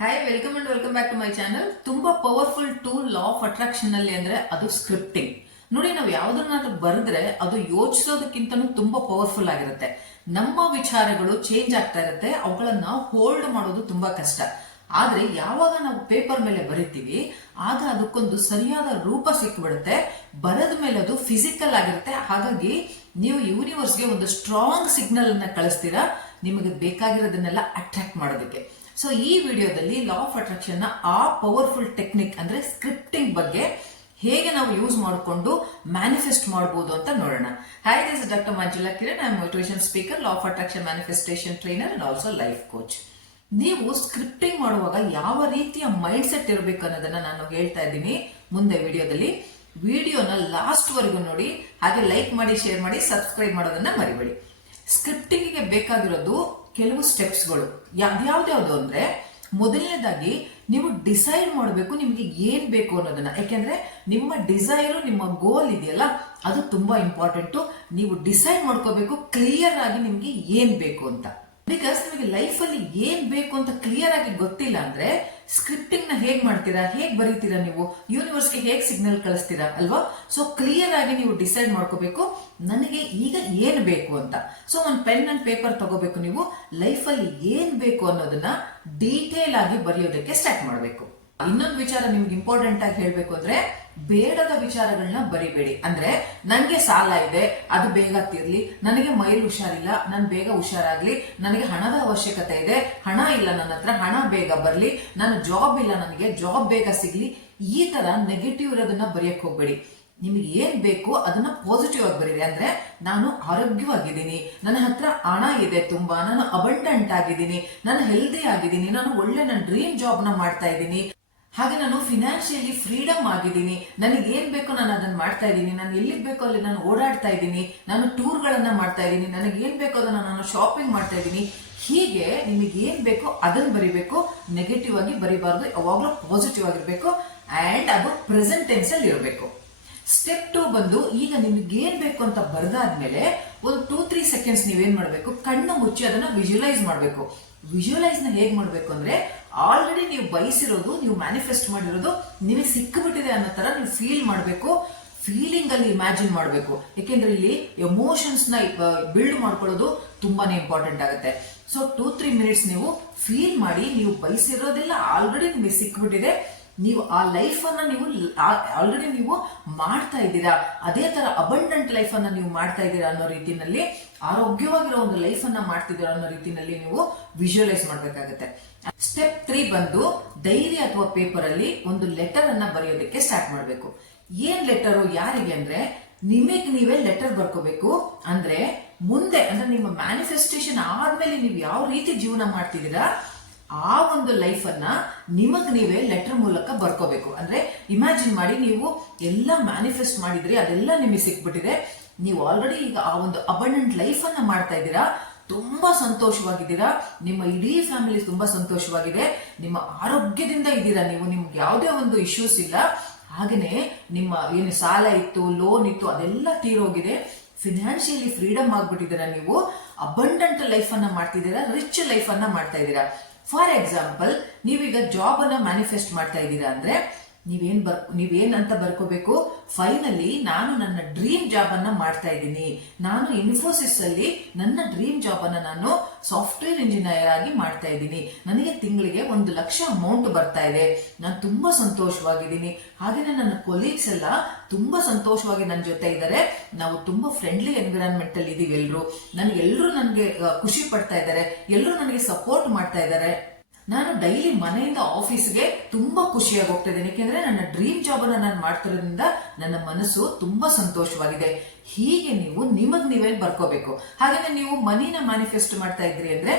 Hi welcome back to my channel. ತುಂಬಾ powerful tool law of attraction ಅಲ್ಲಿ ಅಂದ್ರೆ ಅದು ಸ್ಕ್ರಿಪ್ಟಿಂಗ್. ನೋಡಿ, ನಾವು ಯಾವ್ದನ್ನಾದ್ರೂ ಬರೆದ್ರೆ ಅದು ಯೋಚಿಸೋದಕ್ಕಿಂತನೂ ತುಂಬಾ ಪವರ್ಫುಲ್ ಆಗಿರುತ್ತೆ. ನಮ್ಮ ವಿಚಾರಗಳು ಚೇಂಜ್ ಆಗ್ತಾ ಇರುತ್ತೆ, ಅವುಗಳನ್ನ ಹೋಲ್ಡ್ ಮಾಡೋದು ತುಂಬಾ ಕಷ್ಟ. ಆದ್ರೆ ಯಾವಾಗ ನಾವು ಪೇಪರ್ ಮೇಲೆ ಬರಿತೀವಿ ಆಗ ಅದಕ್ಕೊಂದು ಸರಿಯಾದ ರೂಪ ಸಿಕ್ಬಿಡುತ್ತೆ. ಬರೆದ ಮೇಲೆ ಅದು ಫಿಸಿಕಲ್ ಆಗಿರುತ್ತೆ. ಹಾಗಾಗಿ ನೀವು ಯೂನಿವರ್ಸ್ಗೆ ಒಂದು ಸ್ಟ್ರಾಂಗ್ ಸಿಗ್ನಲ್ ಅನ್ನ ಕಳಿಸ್ತೀರಾ ನಿಮಗೆ ಬೇಕಾಗಿರೋದನ್ನೆಲ್ಲ ಅಟ್ರಾಕ್ಟ್ ಮಾಡೋದಕ್ಕೆ. ಸೊ ಈ ವಿಡಿಯೋದಲ್ಲಿ ಲಾ ಆಫ್ ಅಟ್ರಾಕ್ಷನ್ ನ ಆ ಪವರ್ಫುಲ್ ಟೆಕ್ನಿಕ್ ಅಂದ್ರೆ ಸ್ಕ್ರಿಪ್ಟಿಂಗ್ ಬಗ್ಗೆ ಹೇಗೆ ನಾವು ಯೂಸ್ ಮಾಡಿಕೊಂಡು ಮ್ಯಾನಿಫೆಸ್ಟ್ ಮಾಡಬಹುದು ಅಂತ ನೋಡೋಣ. Hi, this is doctor Manjula Kiran. I am motivation speaker, law of attraction manifestation trainer and also life coach. ನೀವು ಸ್ಕ್ರಿಪ್ಟಿಂಗ್ ಮಾಡುವಾಗ ಯಾವ ರೀತಿಯ ಮೈಂಡ್ ಸೆಟ್ ಇರಬೇಕು ಅನ್ನೋದನ್ನ ನಾನು ಹೇಳ್ತಾ ಇದ್ದೀನಿ ಮುಂದೆ ವಿಡಿಯೋದಲ್ಲಿ. ವಿಡಿಯೋನ ಲಾಸ್ಟ್ ವರೆಗೂ ನೋಡಿ, ಹಾಗೆ ಲೈಕ್ ಮಾಡಿ, ಶೇರ್ ಮಾಡಿ, ಸಬ್ಸ್ಕ್ರೈಬ್ ಮಾಡೋದನ್ನ ಮರಿಬೇಡಿ. ಸ್ಕ್ರಿಪ್ಟಿಂಗ್ ಗೆ ಬೇಕಾಗಿರೋದು ಕೆಲವು ಸ್ಟೆಪ್ಸ್ಗಳು. ಯಾವ್ದ್ಯಾವ್ದು ಅಂದ್ರೆ, ಮೊದಲನೇದಾಗಿ ನೀವು ಡಿಸೈಡ್ ಮಾಡಬೇಕು ನಿಮ್ಗೆ ಏನ್ ಬೇಕು ಅನ್ನೋದನ್ನ. ಯಾಕೆಂದ್ರೆ ನಿಮ್ಮ ಡಿಸೈರು, ನಿಮ್ಮ ಗೋಲ್ ಇದೆಯಲ್ಲ, ಅದು ತುಂಬಾ ಇಂಪಾರ್ಟೆಂಟ್. ನೀವು ಡಿಸೈಡ್ ಮಾಡ್ಕೋಬೇಕು ಕ್ಲಿಯರ್ ಆಗಿ ನಿಮ್ಗೆ ಏನ್ ಬೇಕು ಅಂತ. ಬಿಕಾಸ್ ನಿಮಗೆ ಲೈಫ್ ಅಲ್ಲಿ ಏನ್ ಬೇಕು ಅಂತ ಕ್ಲಿಯರ್ ಆಗಿ ಗೊತ್ತಿಲ್ಲ ಅಂದ್ರೆ ಸ್ಕ್ರಿಪ್ಟಿಂಗ್ ನ ಹೇಗ್ ಮಾಡ್ತೀರಾ, ಹೇಗ್ ಬರೀತೀರಾ, ನೀವು ಯೂನಿವರ್ಸ್ಗೆ ಹೇಗ್ ಸಿಗ್ನಲ್ ಕಳಿಸ್ತೀರಾ ಅಲ್ವಾ? ಸೊ ಕ್ಲಿಯರ್ ಆಗಿ ನೀವು ಡಿಸೈಡ್ ಮಾಡ್ಕೋಬೇಕು ನನಗೆ ಈಗ ಏನ್ ಬೇಕು ಅಂತ. ಸೊ ಒಂದು ಪೆನ್ ಅಂಡ್ ಪೇಪರ್ ತಗೋಬೇಕು. ನೀವು ಲೈಫ್ ಅಲ್ಲಿ ಏನ್ ಬೇಕು ಅನ್ನೋದನ್ನ ಡೀಟೇಲ್ ಆಗಿ ಬರೆಯೋದಕ್ಕೆ ಸ್ಟಾರ್ಟ್ ಮಾಡಬೇಕು. ಇನ್ನೊಂದು ವಿಚಾರ ನಿಮ್ಗೆ ಇಂಪಾರ್ಟೆಂಟ್ ಆಗಿ ಹೇಳ್ಬೇಕು ಅಂದ್ರೆ, ಬೇಡದ ವಿಚಾರಗಳನ್ನ ಬರಿಬೇಡಿ. ಅಂದ್ರೆ ನನ್ಗೆ ಸಾಲ ಇದೆ, ಅದು ಬೇಗ ತೀರ್ಲಿ, ನನಗೆ ಮೈಲ್ ಹುಷಾರಿಲ್ಲ, ನಾನು ಬೇಗ ಹುಷಾರಾಗ್ಲಿ, ನನಗೆ ಹಣದ ಅವಶ್ಯಕತೆ ಇದೆ, ಹಣ ಇಲ್ಲ ನನ್ನ ಹತ್ರ, ಹಣ ಬೇಗ ಬರ್ಲಿ, ನನ್ನ ಜಾಬ್ ಇಲ್ಲ, ನನಗೆ ಜಾಬ್ ಬೇಗ ಸಿಗ್ಲಿ, ಈ ತರ ನೆಗೆಟಿವ್ ಇರೋದನ್ನ ಬರೆಯಕ್ ಹೋಗ್ಬೇಡಿ. ನಿಮಗೆ ಏನ್ ಬೇಕು ಅದನ್ನ ಪಾಸಿಟಿವ್ ಆಗಿ ಬರೀರಿ. ಅಂದ್ರೆ ನಾನು ಆರೋಗ್ಯವಾಗಿದ್ದೀನಿ, ನನ್ನ ಹತ್ರ ಹಣ ಇದೆ ತುಂಬಾ, ನಾನು ಅಬಂಡೆಂಟ್ ಆಗಿದ್ದೀನಿ, ನಾನು ಹೆಲ್ದಿ ಆಗಿದ್ದೀನಿ, ನಾನು ಒಳ್ಳೆ ನನ್ನ ಡ್ರೀಮ್ ಜಾಬ್ ನ ಮಾಡ್ತಾ ಇದ್ದೀನಿ, ಹಾಗೆ ನಾನು ಫಿನಾನ್ಷಿಯಲಿ ಫ್ರೀಡಮ್ ಆಗಿದ್ದೀನಿ, ನನಗೆ ಏನ್ ಬೇಕೋ ನಾನು ಅದನ್ನ ಮಾಡ್ತಾ ಇದ್ದೀನಿ, ನಾನು ಎಲ್ಲಿಗೆ ಬೇಕೋ ಅಲ್ಲಿ ನಾನು ಓಡಾಡ್ತಾ ಇದ್ದೀನಿ, ನಾನು ಟೂರ್ ಗಳನ್ನ ಮಾಡ್ತಾ ಇದ್ದೀನಿ, ನನಗೆ ಏನ್ ಬೇಕೋ ಅದನ್ನ ನಾನು ಶಾಪಿಂಗ್ ಮಾಡ್ತಾ ಇದ್ದೀನಿ. ಹೀಗೆ ನಿಮಗೆ ಏನ್ ಬೇಕೋ ಅದನ್ನ ಬರಿಬೇಕು. ನೆಗೆಟಿವ್ ಆಗಿ ಬರಿಬಾರ್ದು, ಯಾವಾಗ್ಲೂ ಪಾಸಿಟಿವ್ ಆಗಿರ್ಬೇಕು. ಅಂಡ್ ಅದು ಪ್ರೆಸೆಂಟ್ ಟೆನ್ಸ್ ಅಲ್ಲಿ ಇರಬೇಕು. ಸ್ಟೆಪ್ 2 ಬಂದು, ಈಗ ನಿಮ್ಗೆ ಏನ್ ಬೇಕು ಅಂತ ಬರ್ದಾದ್ಮೇಲೆ ಒಂದು 2-3 ಸೆಕೆಂಡ್ಸ್ ನೀವೇನ್ ಮಾಡ್ಬೇಕು, ಕಣ್ಣು ಮುಚ್ಚಿ ಅದನ್ನ ವಿಜುವಲೈಸ್ ಮಾಡ್ಬೇಕು. ವಿಜುವಲೈಸ್ ನ ಹೇಗ್ ಮಾಡ್ಬೇಕು ಅಂದ್ರೆ, ಆಲ್ರೆಡಿ ನೀವು ಬಯಸಿರೋದು, ನೀವು ಮ್ಯಾನಿಫೆಸ್ಟ್ ಮಾಡಿರೋದು ನಿಮಗೆ ಸಿಕ್ಕಿಬಿಟ್ಟಿದೆ ಅನ್ನೋ ತರ ನೀವು ಫೀಲ್ ಮಾಡಬೇಕು. ಫೀಲಿಂಗ್ ಅಲ್ಲಿ ಇಮ್ಯಾಜಿನ್ ಮಾಡಬೇಕು. ಯಾಕೆಂದ್ರೆ ಇಲ್ಲಿ ಎಮೋಷನ್ಸ್ ನ ಬಿಲ್ಡ್ ಮಾಡ್ಕೊಳ್ಳೋದು ತುಂಬಾನೇ ಇಂಪಾರ್ಟೆಂಟ್ ಆಗುತ್ತೆ. ಸೊ 2-3 ಮಿನಿಟ್ಸ್ ನೀವು ಫೀಲ್ ಮಾಡಿ, ನೀವು ಬಯಸಿರೋದೆಲ್ಲ ಆಲ್ರೆಡಿ ನಿಮಗೆ ಸಿಕ್ಕಿಬಿಟ್ಟಿದೆ, ನೀವು ಆ ಲೈಫ್ ಅನ್ನ ನೀವು ಆಲ್ರೆಡಿ ನೀವು ಮಾಡ್ತಾ ಇದ್ದೀರಾ, ಅದೇ ತರ ಅಬಂಡೆಂಟ್ ಲೈಫ್ ಅನ್ನ ನೀವು ಮಾಡ್ತಾ ಇದ್ದೀರಾ ಅನ್ನೋ ರೀತಿನಲ್ಲಿ, ಆರೋಗ್ಯವಾಗಿರೋ ಒಂದು ಲೈಫ್ ಅನ್ನ ಮಾಡ್ತಿದ್ದೀರಾ ಅನ್ನೋ ರೀತಿನಲ್ಲಿ ನೀವು ವಿಜುವಲೈಸ್ ಮಾಡ್ಬೇಕಾಗತ್ತೆ. ಸ್ಟೆಪ್ 3 ಬಂದು, ಡೈರಿ ಅಥವಾ ಪೇಪರ್ ಅಲ್ಲಿ ಒಂದು ಲೆಟರ್ ಅನ್ನ ಬರೆಯೋದಕ್ಕೆ ಸ್ಟಾರ್ಟ್ ಮಾಡಬೇಕು. ಏನ್ ಲೆಟರು, ಯಾರಿಗೆ ಅಂದ್ರೆ ನಿಮಗೆ ನೀವೇ ಲೆಟರ್ ಬರ್ಕೋಬೇಕು. ಅಂದ್ರೆ ಮುಂದೆ, ಅಂದ್ರೆ ನಿಮ್ಮ ಮ್ಯಾನಿಫೆಸ್ಟೇಷನ್ ಆದ್ಮೇಲೆ ನೀವು ಯಾವ ರೀತಿ ಜೀವನ ಮಾಡ್ತಿದ್ದೀರಾ ಆ ಒಂದು ಲೈಫ್ ಅನ್ನ ನಿಮಗ್ ನೀವೇ ಲೆಟರ್ ಮೂಲಕ ಬರ್ಕೋಬೇಕು. ಅಂದ್ರೆ ಇಮ್ಯಾಜಿನ್ ಮಾಡಿ, ನೀವು ಎಲ್ಲ ಮ್ಯಾನಿಫೆಸ್ಟ್ ಮಾಡಿದ್ರಿ, ಅದೆಲ್ಲ ನಿಮಗೆ ಸಿಕ್ಬಿಟ್ಟಿದೆ, ನೀವು ಆಲ್ರೆಡಿ ಈಗ ಆ ಒಂದು ಅಬಂಡೆಂಟ್ ಲೈಫ್ ಅನ್ನ ಮಾಡ್ತಾ ಇದ್ದೀರಾ, ತುಂಬಾ ಸಂತೋಷವಾಗಿದ್ದೀರಾ, ನಿಮ್ಮ ಇಡೀ ಫ್ಯಾಮಿಲಿ ತುಂಬಾ ಸಂತೋಷವಾಗಿದೆ, ನಿಮ್ಮ ಆರೋಗ್ಯದಿಂದ ಇದ್ದೀರಾ, ನೀವು ನಿಮ್ಗೆ ಯಾವುದೇ ಒಂದು ಇಶ್ಯೂಸ್ ಇಲ್ಲ, ಹಾಗೇನೆ ನಿಮ್ಮ ಏನು ಸಾಲ ಇತ್ತು, ಲೋನ್ ಇತ್ತು, ಅದೆಲ್ಲ ತೀರೋಗಿದೆ, ಫಿನಾನ್ಷಿಯಲಿ ಫ್ರೀಡಮ್ ಆಗ್ಬಿಟ್ಟಿದ್ದೀರಾ, ನೀವು ಅಬಂಡೆಂಟ್ ಲೈಫ್ ಅನ್ನ ಮಾಡ್ತಿದ್ದೀರಾ, ರಿಚ್ ಲೈಫ್ ಅನ್ನ ಮಾಡ್ತಾ ಇದ್ದೀರಾ. ಫಾರ್ ಎಕ್ಸಾಂಪಲ್, ನೀವೀಗ ಜಾಬ್ ಅನ್ನ ಮ್ಯಾನಿಫೆಸ್ಟ್ ಮಾಡ್ತಾ ಇದ್ದೀರಾ ಅಂದ್ರೆ ನೀವೇನ್ ಅಂತ ಬರ್ಕೋಬೇಕು, ಫೈನಲಿ ನಾನು ನನ್ನ ಡ್ರೀಮ್ ಜಾಬ್ ಅನ್ನ ಮಾಡ್ತಾ ಇದ್ದೀನಿ, ನಾನು ಇನ್ಫೋಸಿಸ್ ಅಲ್ಲಿ ನನ್ನ ಡ್ರೀಮ್ ಜಾಬ್ ಅನ್ನ ನಾನು ಸಾಫ್ಟ್ವೇರ್ ಇಂಜಿನಿಯರ್ ಆಗಿ ಮಾಡ್ತಾ ಇದ್ದೀನಿ, ನನಗೆ ತಿಂಗಳಿಗೆ 1 ಲಕ್ಷ ಅಮೌಂಟ್ ಬರ್ತಾ ಇದೆ, ನಾನು ತುಂಬಾ ಸಂತೋಷವಾಗಿದ್ದೀನಿ, ಹಾಗೇನೆ ನನ್ನ ಕೊಲೀಗ್ಸ್ ಎಲ್ಲ ತುಂಬಾ ಸಂತೋಷವಾಗಿ ನನ್ನ ಜೊತೆ ಇದ್ದಾರೆ, ನಾವು ತುಂಬಾ ಫ್ರೆಂಡ್ಲಿ ಎನ್ವಿರಾನ್ಮೆಂಟ್ ಅಲ್ಲಿ ಇದೀವಿ, ಎಲ್ಲರೂ ನನಗೆ ಖುಷಿ ಪಡ್ತಾ ಇದ್ದಾರೆ, ಎಲ್ಲರೂ ನನಗೆ ಸಪೋರ್ಟ್ ಮಾಡ್ತಾ ಇದ್ದಾರೆ, ನಾನು ಡೈಲಿ ಮನೆಯಿಂದ ಆಫೀಸ್ಗೆ ತುಂಬಾ ಖುಷಿಯಾಗಿ ಹೋಗ್ತಾ ಇದ್ದೇನೆ, ಯಾಕೆಂದ್ರೆ ನನ್ನ ಡ್ರೀಮ್ ಜಾಬ್ ಅನ್ನ ನಾನು ಮಾಡ್ತಿರೋದ್ರಿಂದ ನನ್ನ ಮನಸ್ಸು ತುಂಬಾ ಸಂತೋಷವಾಗಿದೆ. ಹೀಗೆ ನೀವು ನಿಮಗ್ ನೀವೇ ಬರ್ಕೋಬೇಕು. ಹಾಗೇನೆ ನೀವು ಮನಿನ ಮ್ಯಾನಿಫೆಸ್ಟ್ ಮಾಡ್ತಾ ಇದ್ರಿ ಅಂದ್ರೆ,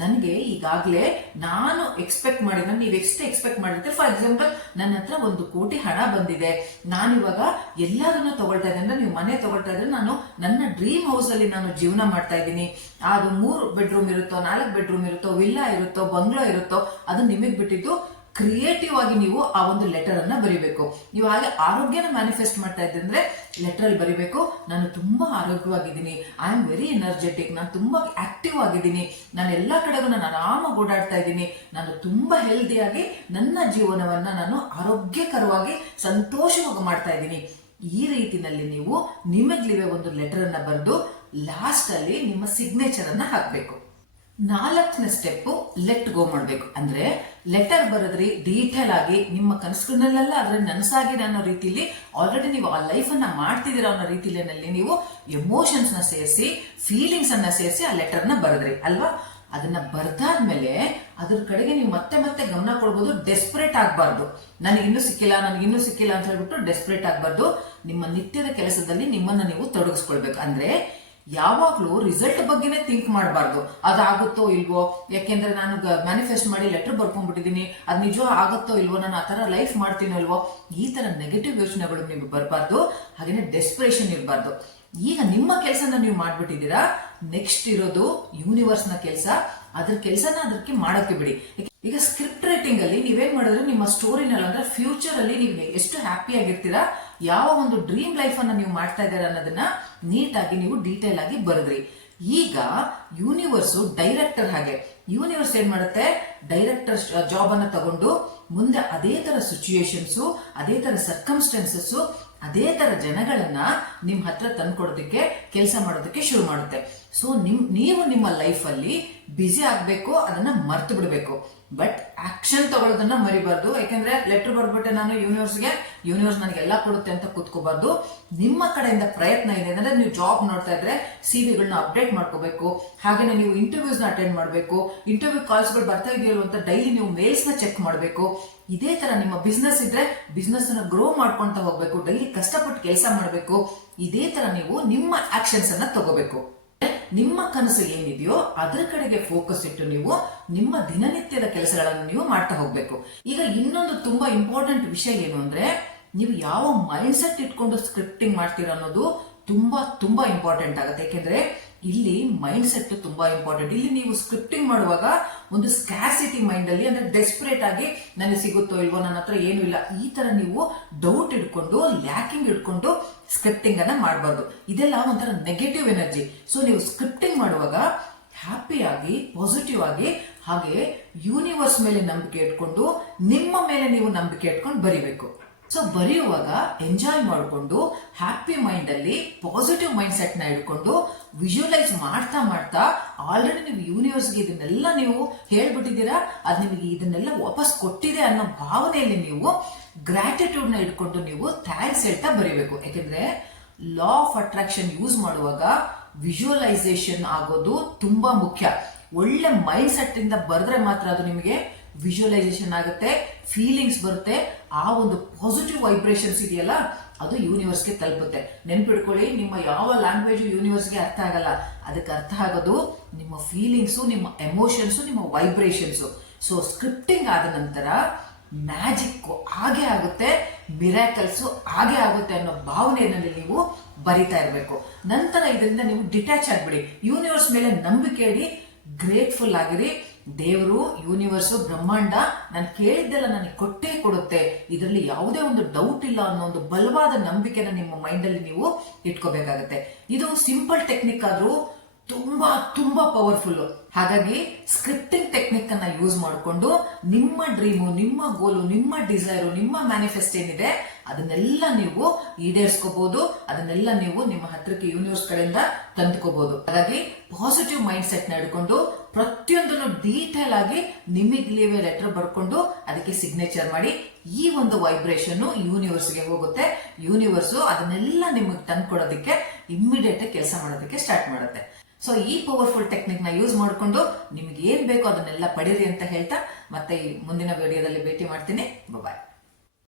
ನನಗೆ ಈಗಾಗ್ಲೇ ನಾನು ಎಕ್ಸ್ಪೆಕ್ಟ್ ಮಾಡಿದ್ರೆ, ನೀವು ಎಷ್ಟು ಎಕ್ಸ್ಪೆಕ್ಟ್ ಮಾಡಿರ್ತೀರಿ, ಫಾರ್ ಎಕ್ಸಾಂಪಲ್ ನನ್ನ ಹತ್ರ 1 ಕೋಟಿ ಹಣ ಬಂದಿದೆ, ನಾನಿವಾಗ ಎಲ್ಲದನ್ನ ತಗೊಳ್ತಾ ಇದ್ದೆ ಅಂದ್ರೆ, ನೀವು ಮನೆ ತಗೊಳ್ತಾ ಇದ್ರೆ, ನಾನು ನನ್ನ ಡ್ರೀಮ್ ಹೌಸ್ ಅಲ್ಲಿ ನಾನು ಜೀವನ ಮಾಡ್ತಾ ಇದ್ದೀನಿ, ಅದು 3 ಬೆಡ್ರೂಮ್ ಇರುತ್ತೋ, 4 ಬೆಡ್ರೂಮ್ ಇರುತ್ತೋ, ವಿಲ್ಲಾ ಇರುತ್ತೋ, ಬಂಗ್ಲೋ ಇರುತ್ತೋ, ಅದು ನಿಮಗ್ ಬಿಟ್ಟಿದ್ದು. ಕ್ರಿಯೇಟಿವ್ ಆಗಿ ನೀವು ಆ ಒಂದು ಲೆಟರ್ ಅನ್ನ ಬರಿಬೇಕು. ನೀವು ಹಾಗೆ ಆರೋಗ್ಯನ ಮ್ಯಾನಿಫೆಸ್ಟ್ ಮಾಡ್ತಾ ಇದ್ದೆ ಅಂದ್ರೆ ಲೆಟರ್ ಅಲ್ಲಿ ಬರಿಬೇಕು, ನಾನು ತುಂಬಾ ಆರೋಗ್ಯವಾಗಿದ್ದೀನಿ, ಐ ಆಮ್ ವೆರಿ ಎನರ್ಜೆಟಿಕ್, ನಾನು ತುಂಬಾ ಆಕ್ಟಿವ್ ಆಗಿದ್ದೀನಿ, ನಾನು ಎಲ್ಲಾ ಕಡೆಗೂ ನಾನು ಆರಾಮಾಗಿ ಓಡಾಡ್ತಾ ಇದ್ದೀನಿ, ನಾನು ತುಂಬಾ ಹೆಲ್ದಿಯಾಗಿ ನನ್ನ ಜೀವನವನ್ನ ನಾನು ಆರೋಗ್ಯಕರವಾಗಿ ಸಂತೋಷವಾಗಿ ಮಾಡ್ತಾ ಇದ್ದೀನಿ. ಈ ರೀತಿನಲ್ಲಿ ನೀವು ನಿಮಗ್ಲಿವೆ ಒಂದು ಲೆಟರ್ ಅನ್ನ ಬರೆದು ಲಾಸ್ಟ್ ಅಲ್ಲಿ ನಿಮ್ಮ ಸಿಗ್ನೇಚರ್ ಅನ್ನ ಹಾಕ್ಬೇಕು. 4ನೇ ಸ್ಟೆಪ್ ಲೆಟ್ ಗೋ ಮಾಡ್ಬೇಕು. ಅಂದ್ರೆ ಲೆಟರ್ ಬರೆದ್ರಿ ಡೀಟೇಲ್ ಆಗಿ ನಿಮ್ಮ ಕನಸುಗಳನ್ನೆಲ್ಲ ಅದ್ರ ನನಸಾಗಿದೆ ಅನ್ನೋ ರೀತಿಲಿ ಆಲ್ರೆಡಿ ನೀವು ಆ ಲೈಫ್ ಅನ್ನ ಮಾಡ್ತಿದ್ದೀರಾ ಅನ್ನೋ ರೀತಿಯಲ್ಲಿ ನೀವು ಎಮೋಷನ್ಸ್ ನ ಸೇರಿಸಿ ಫೀಲಿಂಗ್ಸ್ ಅನ್ನ ಸೇರಿಸಿ ಆ ಲೆಟರ್ ನ ಬರೆದ್ರಿ ಅಲ್ವಾ. ಅದನ್ನ ಬರ್ದಾದ್ಮೇಲೆ ಅದ್ರ ಕಡೆಗೆ ನೀವು ಮತ್ತೆ ಮತ್ತೆ ಗಮನ ಕೊಡ್ಬೋದು. ಡೆಸ್ಪರೇಟ್ ಆಗಬಾರ್ದು, ನನಗಿನ್ನೂ ಸಿಕ್ಕಿಲ್ಲ ಅಂತ ಹೇಳ್ಬಿಟ್ಟು ಡೆಸ್ಪರೇಟ್ ಆಗಬಾರ್ದು. ನಿಮ್ಮ ನಿತ್ಯದ ಕೆಲಸದಲ್ಲಿ ನಿಮ್ಮನ್ನ ನೀವು ತೊಡಗಿಸ್ಕೊಳ್ಬೇಕು. ಅಂದ್ರೆ ಯಾವಾಗ್ಲೂ ರಿಸಲ್ಟ್ ಬಗ್ಗೆನೇ ಥಿಂಕ್ ಮಾಡಬಾರ್ದು, ಅದಾಗುತ್ತೋ ಇಲ್ವೋ, ಯಾಕೆಂದ್ರೆ ನಾನು ಮ್ಯಾನಿಫೆಸ್ಟ್ ಮಾಡಿ ಲೆಟರ್ ಬರ್ಕೊಂಡ್ಬಿಟ್ಟಿದೀನಿ, ಅದ್ ನಿಜ ಆಗುತ್ತೋ ಇಲ್ವೋ, ನಾನು ಆ ತರ ಲೈಫ್ ಮಾಡ್ತೀನೋ ಇಲ್ವೋ, ಈ ತರ ನೆಗೆಟಿವ್ ಯೋಚನೆಗಳು ನಿಮ್ಗೆ ಬರಬಾರ್ದು. ಹಾಗೇನೆ ಡೆಸ್ಪರೇಷನ್ ಇರಬಾರ್ದು. ಈಗ ನಿಮ್ಮ ಕೆಲಸನ ನೀವು ಮಾಡ್ಬಿಟ್ಟಿದ್ದೀರಾ, ನೆಕ್ಸ್ಟ್ ಇರೋದು ಯೂನಿವರ್ಸ್ ನ ಕೆಲಸ. ಅದ್ರ ಕೆಲಸನ ಅದಕ್ಕೆ ಮಾಡೋಕೆ ಬಿಡಿ. ಈಗ ಸ್ಕ್ರಿಪ್ಟ್ ರೈಟಿಂಗ್ ಅಲ್ಲಿ ನೀವೇನ್ ಮಾಡಿದ್ರೆ ನಿಮ್ಮ ಸ್ಟೋರಿನಲ್ಲಿ ಅಂದ್ರೆ ಫ್ಯೂಚರ್ ಅಲ್ಲಿ ನೀವು ಎಷ್ಟು ಹ್ಯಾಪಿ ಆಗಿರ್ತೀರಾ, ಯಾವ ಒಂದು ಡ್ರೀಮ್ ಲೈಫ್ ಅನ್ನ ನೀವು ಮಾಡ್ತಾ ಇದ್ದೀರಾ ಅನ್ನೋದನ್ನ ನೀಟಾಗಿ ನೀವು ಡೀಟೇಲ್ ಆಗಿ ಬರೆದ್ರಿ. ಈಗ ಯೂನಿವರ್ಸ್ ಡೈರೆಕ್ಟರ್ ಹಾಗೆ, ಯೂನಿವರ್ಸ್ ಏನ್ ಮಾಡುತ್ತೆ, ಡೈರೆಕ್ಟರ್ ಜಾಬ್ ಅನ್ನ ತಗೊಂಡು ಮುಂದೆ ಅದೇ ತರ ಸಿಚುಯೇಷನ್ಸ್, ಅದೇ ತರ ಸರ್ಕಮ್ಸ್ಟೆನ್ಸಸ್, ಅದೇ ತರ ಜನಗಳನ್ನ ನಿಮ್ ಹತ್ರ ತಂದ್ಕೊಡೋದಕ್ಕೆ, ಕೆಲಸ ಮಾಡೋದಕ್ಕೆ ಶುರು ಮಾಡುತ್ತೆ. ಸೊ ನೀವು ನಿಮ್ಮ ಲೈಫ್ ಅಲ್ಲಿ ಬ್ಯುಸಿ ಆಗ್ಬೇಕು, ಅದನ್ನ ಮರ್ತು ಬಿಡ್ಬೇಕು. ಬಟ್ ಆಕ್ಷನ್ ತಗೊಳ್ಳೋದನ್ನ ಮರಿಬಾರ್ದು. ಯಾಕಂದ್ರೆ ಲೆಟರ್ ಬರ್ಬಿಟ್ಟೆ ನಾನು ಯೂನಿವರ್ಸ್ ನನಗೆಲ್ಲ ಕೊಡುತ್ತೆ ಅಂತ ಕೂತ್ಕೋಬಾರ್ದು. ನಿಮ್ಮ ಕಡೆಯಿಂದ ಪ್ರಯತ್ನ ಇದೆ ಅಂದ್ರೆ ನೀವು ಜಾಬ್ ನೋಡ್ತಾ ಇದ್ರೆ ಸಿವಿಗಳನ್ನ ಅಪ್ಡೇಟ್ ಮಾಡ್ಕೋಬೇಕು. ಹಾಗೇನೆ ನೀವು ಇಂಟರ್ವ್ಯೂಸ್ ನ ಅಟೆಂಡ್ ಮಾಡಬೇಕು. ಇಂಟರ್ವ್ಯೂ ಕಾಲ್ಸ್ ಗಳು ಬರ್ತಾ ಇದೆಯಲ್ಲ ಅಂತ ಡೈಲಿ ನೀವು ಮೇಲ್ಸ್ ನ ಚೆಕ್ ಮಾಡಬೇಕು. ಇದೇ ತರ ನಿಮ್ಮ ಬಿಸ್ನೆಸ್ ಇದ್ರೆ ಬಿಸ್ನೆಸ್ ಅನ್ನ ಗ್ರೋ ಮಾಡ್ಕೊಂತ ಹೋಗ್ಬೇಕು. ಡೈಲಿ ಕಷ್ಟಪಟ್ಟು ಕೆಲಸ ಮಾಡಬೇಕು. ಇದೇ ತರ ನೀವು ನಿಮ್ಮ ಆಕ್ಷನ್ಸ್ ಅನ್ನ ತಗೋಬೇಕು. ನಿಮ್ಮ ಕನಸು ಏನಿದೆಯೋ ಅದ್ರ ಕಡೆಗೆ ಫೋಕಸ್ ಇಟ್ಟು ನೀವು ನಿಮ್ಮ ದಿನನಿತ್ಯದ ಕೆಲಸಗಳನ್ನು ನೀವು ಮಾಡ್ತಾ ಹೋಗ್ಬೇಕು. ಈಗ ಇನ್ನೊಂದು ತುಂಬಾ ಇಂಪಾರ್ಟೆಂಟ್ ವಿಷಯ ಏನು ಅಂದ್ರೆ, ನೀವು ಯಾವ ಮೈಂಡ್ ಸೆಟ್ ಇಟ್ಕೊಂಡು ಸ್ಕ್ರಿಪ್ಟಿಂಗ್ ಮಾಡ್ತೀರಾ ಅನ್ನೋದು ತುಂಬಾ ತುಂಬಾ ಇಂಪಾರ್ಟೆಂಟ್ ಆಗುತ್ತೆ. ಯಾಕೆಂದ್ರೆ ಇಲ್ಲಿ ಮೈಂಡ್ ಸೆಟ್ ತುಂಬಾ ಇಂಪಾರ್ಟೆಂಟ್. ಇಲ್ಲಿ ನೀವು ಸ್ಕ್ರಿಪ್ಟಿಂಗ್ ಮಾಡುವಾಗ ಒಂದು ಸ್ಕ್ಯಾಸಿಟಿ ಮೈಂಡ್ ಅಲ್ಲಿ, ಅಂದ್ರೆ ಡೆಸ್ಪರೇಟ್ ಆಗಿ ನನಗೆ ಸಿಗುತ್ತೋ ಇಲ್ವೋ, ನನ್ನ ಹತ್ರ ಏನು ಇಲ್ಲ, ಈ ತರ ನೀವು ಡೌಟ್ ಇಟ್ಕೊಂಡು ಲ್ಯಾಕಿಂಗ್ ಇಟ್ಕೊಂಡು ಸ್ಕ್ರಿಪ್ಟಿಂಗ್ ಅನ್ನ ಮಾಡಬಾರ್ದು. ಇದೆಲ್ಲ ಒಂಥರ ನೆಗೆಟಿವ್ ಎನರ್ಜಿ. ಸೊ ನೀವು ಸ್ಕ್ರಿಪ್ಟಿಂಗ್ ಮಾಡುವಾಗ ಹ್ಯಾಪಿಯಾಗಿ, ಪಾಸಿಟಿವ್ ಆಗಿ, ಹಾಗೆ ಯೂನಿವರ್ಸ್ ಮೇಲೆ ನಂಬಿಕೆ ಇಟ್ಕೊಂಡು ನಿಮ್ಮ ಮೇಲೆ ನೀವು ನಂಬಿಕೆ ಇಟ್ಕೊಂಡು ಬರಿಬೇಕು. ಸೊ ಬರೆಯುವಾಗ ಎಂಜಾಯ್ ಮಾಡಿಕೊಂಡು ಹ್ಯಾಪಿ ಮೈಂಡ್ ಅಲ್ಲಿ ಪಾಸಿಟಿವ್ ಮೈಂಡ್ ಸೆಟ್ ನ ಇಟ್ಕೊಂಡು ವಿಜುವಲೈಸ್ ಮಾಡ್ತಾ ಮಾಡ್ತಾ ಆಲ್ರೆಡಿ ನೀವು ಯೂನಿವರ್ಸ್ಗೆ ಇದನ್ನೆಲ್ಲ ನೀವು ಹೇಳ್ಬಿಟ್ಟಿದ್ದೀರಾ, ಅದು ನಿಮಗೆ ಇದನ್ನೆಲ್ಲ ವಾಪಸ್ ಕೊಟ್ಟಿದೆ ಅನ್ನೋ ಭಾವನೆಯಲ್ಲಿ ನೀವು ಗ್ರಾಟಿಟ್ಯೂಡ್ ನ ಇಟ್ಕೊಂಡು ನೀವು ಥ್ಯಾಂಕ್ಸ್ ಹೇಳ್ತಾ ಬರೀಬೇಕು. ಯಾಕೆಂದ್ರೆ ಲಾ ಆಫ್ ಅಟ್ರಾಕ್ಷನ್ ಯೂಸ್ ಮಾಡುವಾಗ ವಿಜುವಲೈಸೇಷನ್ ಆಗೋದು ತುಂಬಾ ಮುಖ್ಯ. ಒಳ್ಳೆ ಮೈಂಡ್ ಸೆಟ್ ಇಂದ ಬರೆದ್ರೆ ಮಾತ್ರ ಅದು ನಿಮಗೆ ವಿಜುವಲೈಸೇಷನ್ ಆಗುತ್ತೆ, ಫೀಲಿಂಗ್ಸ್ ಬರುತ್ತೆ. ಆ ಒಂದು ಪಾಸಿಟಿವ್ ವೈಬ್ರೇಷನ್ಸ್ ಇದೆಯಲ್ಲ ಅದು ಯೂನಿವರ್ಸ್ಗೆ ತಲುಪುತ್ತೆ. ನೆನ್ಪಿಡ್ಕೊಳ್ಳಿ, ನಿಮ್ಮ ಯಾವ ಲ್ಯಾಂಗ್ವೇಜ್ ಯೂನಿವರ್ಸ್ಗೆ ಅರ್ಥ ಆಗಲ್ಲ, ಅದಕ್ಕೆ ಅರ್ಥ ಆಗೋದು ನಿಮ್ಮ ಫೀಲಿಂಗ್ಸು, ನಿಮ್ಮ ಎಮೋಷನ್ಸು, ನಿಮ್ಮ ವೈಬ್ರೇಷನ್ಸು. ಸೊ ಸ್ಕ್ರಿಪ್ಟಿಂಗ್ ಆದ ನಂತರ ಮ್ಯಾಜಿಕ್ ಹಾಗೆ ಆಗುತ್ತೆ, ಮಿರಾಕಲ್ಸ್ ಹಾಗೆ ಆಗುತ್ತೆ ಅನ್ನೋ ಭಾವನೆಯಲ್ಲಿ ನೀವು ಬರಿತಾ ಇರಬೇಕು. ನಂತರ ಇದರಿಂದ ನೀವು ಡಿಟ್ಯಾಚ್ ಆಗ್ಬಿಡಿ. ಯೂನಿವರ್ಸ್ ಮೇಲೆ ನಂಬಿಕೆ ಇಡಿ, ಗ್ರೇಟ್ಫುಲ್ ಆಗಿರಿ. ದೇವರು, ಯೂನಿವರ್ಸ್, ಬ್ರಹ್ಮಾಂಡ ನಾನು ಕೇಳಿದ್ದೆಲ್ಲ ನನಗೆ ಕೊಟ್ಟೇ ಕೊಡುತ್ತೆ, ಇದರಲ್ಲಿ ಯಾವುದೇ ಒಂದು ಡೌಟ್ ಇಲ್ಲ ಅನ್ನೋ ಒಂದು ಬಲವಾದ ನಂಬಿಕೆನ ನಿಮ್ಮ ಮೈಂಡ್ ಅಲ್ಲಿ ನೀವು ಇಟ್ಕೋಬೇಕಾಗತ್ತೆ. ಇದು ಸಿಂಪಲ್ ಟೆಕ್ನಿಕ್ ಆದ್ರೂ ತುಂಬಾ ತುಂಬಾ ಪವರ್ಫುಲ್. ಹಾಗಾಗಿ ಸ್ಕ್ರಿಪ್ಟಿಂಗ್ ಟೆಕ್ನಿಕ್ ಅನ್ನ ಯೂಸ್ ಮಾಡಿಕೊಂಡು ನಿಮ್ಮ ಡ್ರೀಮು, ನಿಮ್ಮ ಗೋಲು, ನಿಮ್ಮ ಡಿಸೈರು, ನಿಮ್ಮ ಮ್ಯಾನಿಫೆಸ್ಟ್ ಏನಿದೆ ಅದನ್ನೆಲ್ಲ ನೀವು ಈಡೇರಿಸ್ಕೋಬಹುದು. ಅದನ್ನೆಲ್ಲ ನೀವು ನಿಮ್ಮ ಹತ್ರಕ್ಕೆ ಯೂನಿವರ್ಸ್ ಕಡೆಯಿಂದ ತಂದುಕೋಬಹುದು. ಹಾಗಾಗಿ ಪಾಸಿಟಿವ್ ಮೈಂಡ್ ಸೆಟ್ ನ ಹಿಡ್ಕೊಂಡು ಪ್ರತಿಯೊಂದನ್ನು ಡೀಟೇಲ್ ಆಗಿ ನಿಮಗ್ಲೀವೇ ಲೆಟರ್ ಬರ್ಕೊಂಡು ಅದಕ್ಕೆ ಸಿಗ್ನೇಚರ್ ಮಾಡಿ. ಈ ಒಂದು ವೈಬ್ರೇಷನ್ ಯೂನಿವರ್ಸ್ಗೆ ಹೋಗುತ್ತೆ. ಯೂನಿವರ್ಸ್ ಅದನ್ನೆಲ್ಲ ನಿಮಗೆ ತಂದ್ಕೊಡೋದಕ್ಕೆ ಇಮ್ಮಿಡಿಯೇಟ್ ಕೆಲಸ ಮಾಡೋದಕ್ಕೆ ಸ್ಟಾರ್ಟ್ ಮಾಡುತ್ತೆ. ಸೊ ಈ ಪವರ್ಫುಲ್ ಟೆಕ್ನಿಕ್ ನ ಯೂಸ್ ಮಾಡಿಕೊಂಡು ನಿಮ್ಗೆ ಏನ್ ಬೇಕೋ ಅದನ್ನೆಲ್ಲ ಪಡೀರಿ ಅಂತ ಹೇಳ್ತಾ ಮತ್ತೆ ಮುಂದಿನ ವಿಡಿಯೋದಲ್ಲಿ ಭೇಟಿ ಮಾಡ್ತೀನಿ. ಬಾಯ್.